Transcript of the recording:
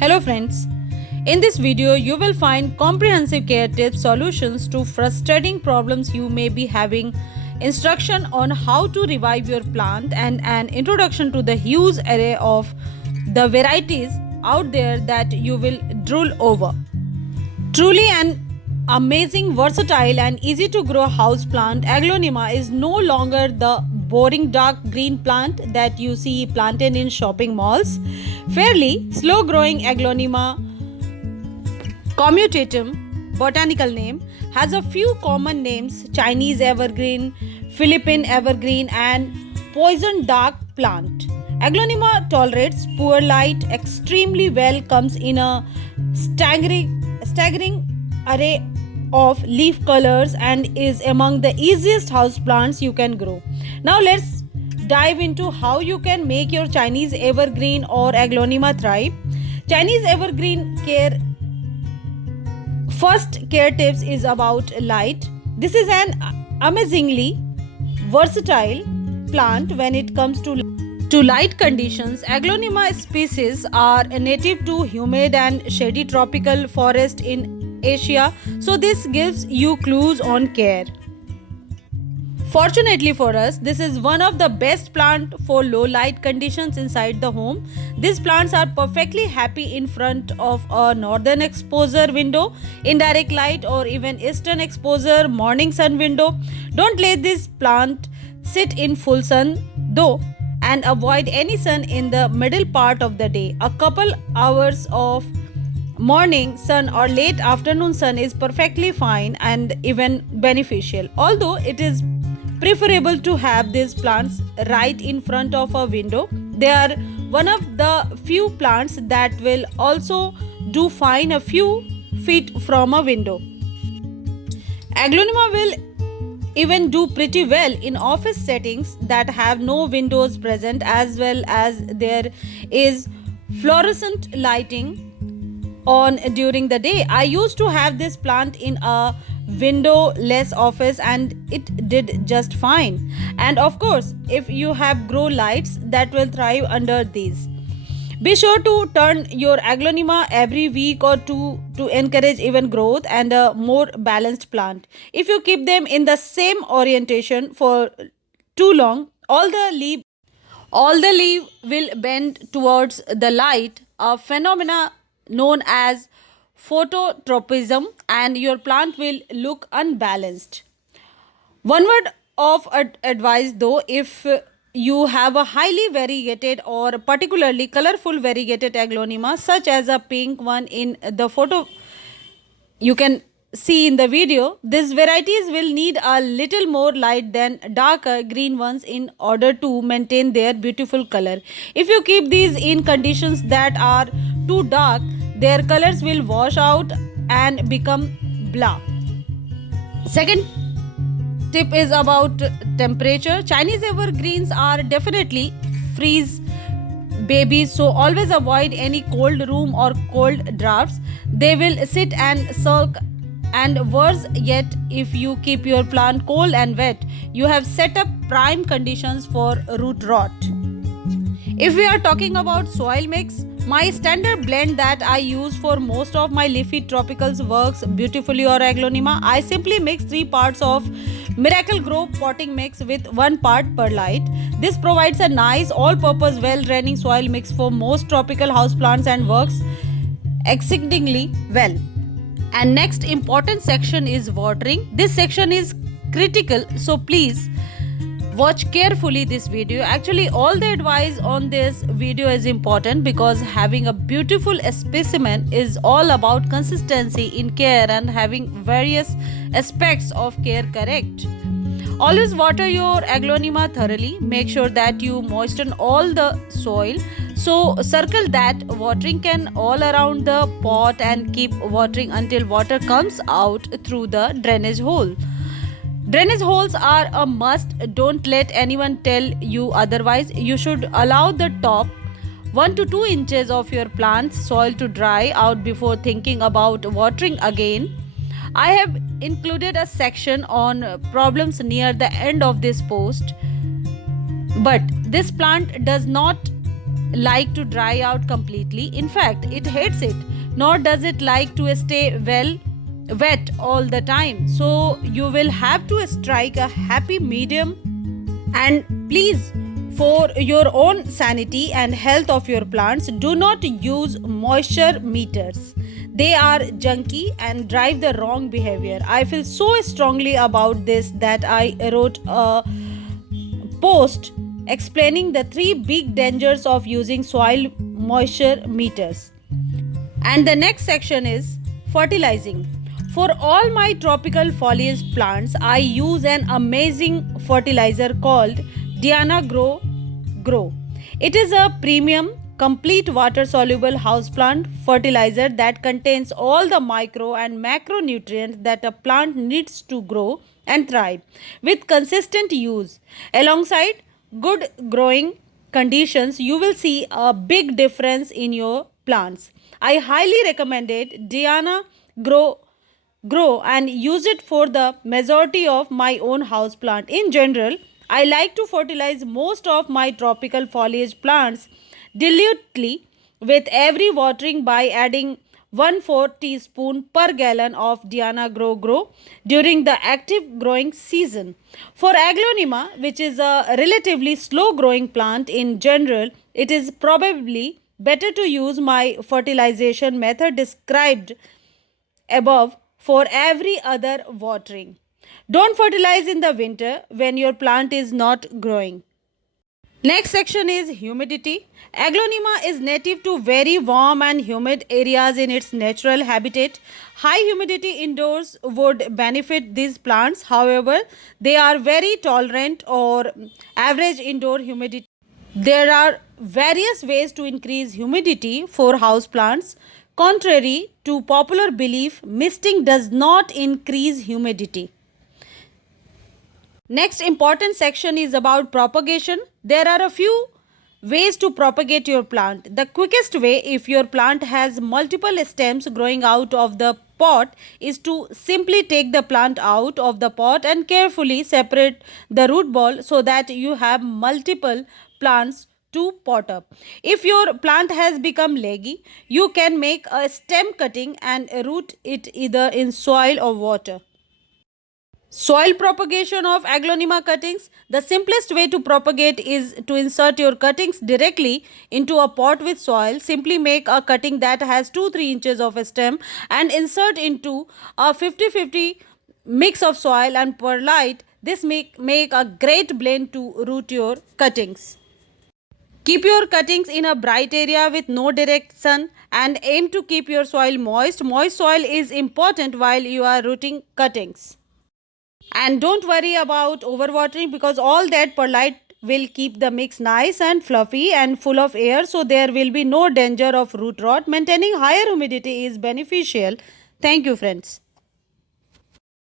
Hello friends, in this video you will find comprehensive care tips, solutions to frustrating problems you may be having, instruction on how to revive your plant and an introduction to the huge array of the varieties out there that you will drool over. Truly an amazing, versatile and easy to grow house plant, Aglaonema is no longer the boring dark green plant that you see planted in shopping malls. Fairly slow growing Aglaonema commutatum, botanical name, has a few common names: Chinese evergreen, Philippine evergreen and poison dark plant. Aglaonema tolerates poor light extremely well, comes in a staggering array of leaf colors and is among the easiest houseplants you can grow. Now let's dive into how you can make your Chinese evergreen or Aglaonema thrive. Chinese evergreen care first care tips is about light. This is an amazingly versatile plant when it comes to light conditions. Aglaonema species are native to humid and shady tropical forest in Asia, so this gives you clues on care. Fortunately for us, this is one of the best plants for low light conditions inside the home. These plants are perfectly happy in front of a northern exposure window, indirect light, or even eastern exposure morning sun window. Don't let this plant sit in full sun though, and avoid any sun in the middle part of the day. A couple hours of morning sun or late afternoon sun is perfectly fine and even beneficial. Although it is preferable to have these plants right in front of a window, they are one of the few plants that will also do fine a few feet from a window. Aglaonema will even do pretty well in office settings that have no windows present, as well as there is fluorescent lighting on during the day. I used to have this plant in a windowless office and it did just fine. And of course, if you have grow lights that will thrive under these. Be sure to turn your Aglaonema every week or two to encourage even growth and a more balanced plant. If you keep them in the same orientation for too long, all the leaf will bend towards the light, a phenomena known as phototropism, and your plant will look unbalanced. One word of advice though: if you have a highly variegated or particularly colorful variegated Aglaonema, such as a pink one in the photo you can see in the video, these varieties will need a little more light than darker green ones in order to maintain their beautiful color. If you keep these in conditions that are too dark, their colors will wash out and become blah. Second tip is about temperature. Chinese evergreens are definitely freeze babies, so always avoid any cold room or cold drafts. They will sit and sulk, and worse yet, if you keep your plant cold and wet, you have set up prime conditions for root rot. If we are talking about soil mix, my standard blend that I use for most of my leafy tropicals works beautifully or Aglaonema. I simply mix 3 parts of Miracle Grow potting mix with 1 part perlite. This provides a nice all-purpose well-draining soil mix for most tropical houseplants and works exceedingly well. And next important section is watering. This section is critical, so please watch carefully this video. Actually, all the advice on this video is important because having a beautiful specimen is all about consistency in care and having various aspects of care correct. Always water your Aglaonema thoroughly. Make sure that you moisten all the soil. So circle that watering can all around the pot and keep watering until water comes out through the drainage hole. Drainage holes are a must. Don't let anyone tell you otherwise. You should allow the top 1 to 2 inches of your plant's soil to dry out before thinking about watering again. I have included a section on problems near the end of this post. But this plant does not like to dry out completely. In fact, it hates it. Nor does it like to stay wet all the time. So you will have to strike a happy medium. And please, for your own sanity and health of your plants, do not use moisture meters. They are junky and drive the wrong behavior. I feel so strongly about this that I wrote a post explaining the three big dangers of using soil moisture meters. And the next section is fertilizing. For all my tropical foliage plants, I use an amazing fertilizer called Diana Grow. It is a premium, complete water soluble houseplant fertilizer that contains all the micro and macronutrients that a plant needs to grow and thrive with consistent use. Alongside good growing conditions, you will see a big difference in your plants. I highly recommend it. Diana grow and use it for the majority of my own house plant. In general, I like to fertilize most of my tropical foliage plants dilutely with every watering by adding 1/4 teaspoon per gallon of Diana Grow during the active growing season. For Aglonema, which is a relatively slow growing plant in general, it is probably better to use my fertilization method described above for every other watering. Don't fertilize in the winter when your plant is not growing. Next section is humidity. Aglonema is native to very warm and humid areas in its natural habitat. High humidity indoors would benefit these plants. However, they are very tolerant or average indoor humidity. There are various ways to increase humidity for houseplants. Contrary to popular belief, misting does not increase humidity. Next important section is about propagation. There are a few ways to propagate your plant. The quickest way, if your plant has multiple stems growing out of the pot, is to simply take the plant out of the pot and carefully separate the root ball so that you have multiple plants to pot up. If your plant has become leggy, you can make a stem cutting and root it either in soil or water. Soil propagation of Aglonema cuttings. The simplest way to propagate is to insert your cuttings directly into a pot with soil. Simply make a cutting that has 2-3 inches of a stem and insert into a 50-50 mix of soil and perlite. This make a great blend to root your cuttings. Keep your cuttings in a bright area with no direct sun and aim to keep your soil moist. Moist soil is important while you are rooting cuttings. And don't worry about overwatering because all that perlite will keep the mix nice and fluffy and full of air, so there will be no danger of root rot. Maintaining higher humidity is beneficial. Thank you, friends.